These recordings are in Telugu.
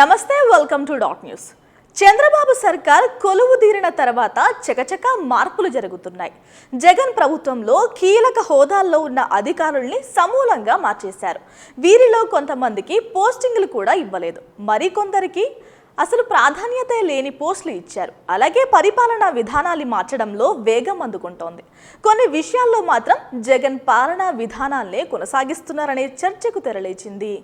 నమస్తే, welcome to dot news. Chandrababu సర్కార్ కొలువుదీరిన తర్వాత చకచక మార్పులు జరుగుతున్నాయి. జగన్ ప్రభుత్వంలో కీలక హోదాల్లో ఉన్న అధికారుల్ని సమూలంగా మార్చేశారు. వీరిలో కొంతమందికి పోస్టింగ్లు కూడా ఇవ్వలేదు, మరికొందరికి అసలు ప్రాధాన్యత లేని పోస్టులు ఇచ్చారు. అలాగే పరిపాలనా విధానాలు మార్చడంలో వేగం అందుకుంటోంది. కొన్ని విషయాల్లో మాత్రం జగన్ పాలనా విధానాలనే కొనసాగిస్తున్నారనే చర్చకు తెరలేచింది.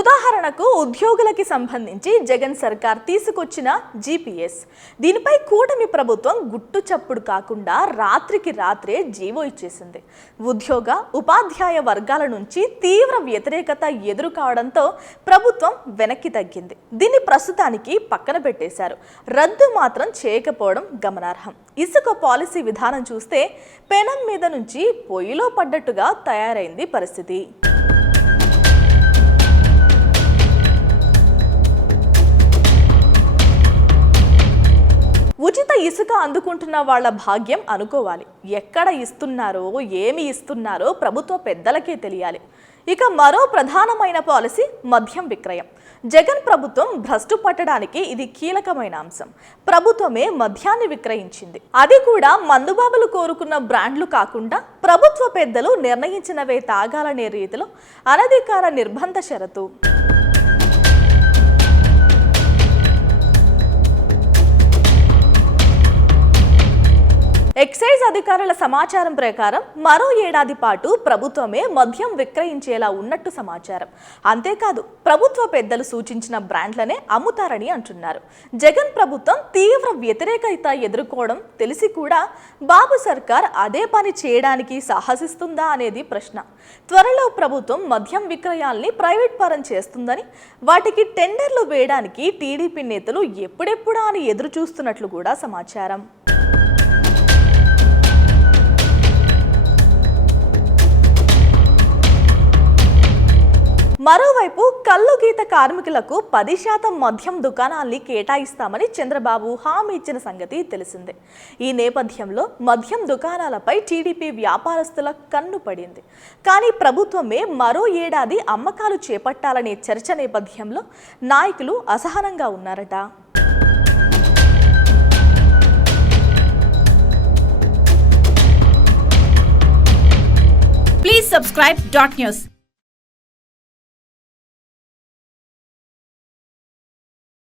ఉదాహరణకు ఉద్యోగులకి సంబంధించి జగన్ సర్కార్ తీసుకొచ్చిన జీపీఎస్, దీనిపై కూటమి ప్రభుత్వం గుట్టు చప్పుడు కాకుండా రాత్రికి రాత్రే జీవో ఇచ్చేసింది. ఉద్యోగ ఉపాధ్యాయ వర్గాల నుంచి తీవ్ర వ్యతిరేకత ఎదురు కావడంతో ప్రభుత్వం వెనక్కి తగ్గింది. దీన్ని ప్రస్తుతానికి పక్కన పెట్టేశారు. రద్దు మాత్రం చేయకపోవడం గమనార్హం. ఇసుక పాలసీ విధానం చూస్తే పెనం మీద నుంచి పొయ్యిలో పడ్డట్టుగా తయారైంది పరిస్థితి. ఉచిత ఇసుక అందుకుంటున్న వాళ్ళ భాగ్యం అనుకోవాలి. ఎక్కడ ఇస్తున్నారో, ఏమి ఇస్తున్నారో ప్రభుత్వ పెద్దలకే తెలియాలి. ఇక మరో ప్రధానమైన పాలసీ మద్యం విక్రయం. జగన్ ప్రభుత్వం భ్రష్టు పట్టడానికి ఇది కీలకమైన అంశం. ప్రభుత్వమే మద్యాన్ని విక్రయించింది. అది కూడా మందుబాబులు కోరుకున్న బ్రాండ్లు కాకుండా ప్రభుత్వ పెద్దలు నిర్ణయించినవే తాగాలనే రీతిలో అనధికార నిర్బంధ షరతు. ఎక్సైజ్ అధికారుల సమాచారం ప్రకారం మరో ఏడాది పాటు ప్రభుత్వమే మద్యం విక్రయించేలా ఉన్నట్టు సమాచారం. అంతేకాదు, ప్రభుత్వ పెద్దలు సూచించిన బ్రాండ్లనే అమ్ముతారని అంటున్నారు. జగన్ ప్రభుత్వం తీవ్ర వ్యతిరేకత ఎదుర్కోవడం తెలిసి కూడా బాబు సర్కార్ అదే పని చేయడానికి సాహసిస్తుందా అనేది ప్రశ్న. త్వరలో ప్రభుత్వం మద్యం విక్రయాల్ని ప్రైవేట్ పరం చేస్తుందని, వాటికి టెండర్లు వేయడానికి టీడీపీ నేతలు ఎప్పుడెప్పుడా అని ఎదురు చూస్తున్నట్లు కూడా సమాచారం. మరోవైపు కల్లు గీత కార్మికులకు 10% మద్యం దుకాణాల్ని కేటాయిస్తామని చంద్రబాబు హామీ ఇచ్చిన సంగతి తెలిసిందే. ఈ నేపథ్యంలో మద్యం దుకాణాలపై టీడీపీ వ్యాపారస్తుల కన్ను పడింది. కానీ ప్రభుత్వమే మరో ఏడాది అమ్మకాలు చేపట్టాలనే చర్చ నేపథ్యంలో నాయకులు అసహనంగా ఉన్నారట. Please subscribe dot news.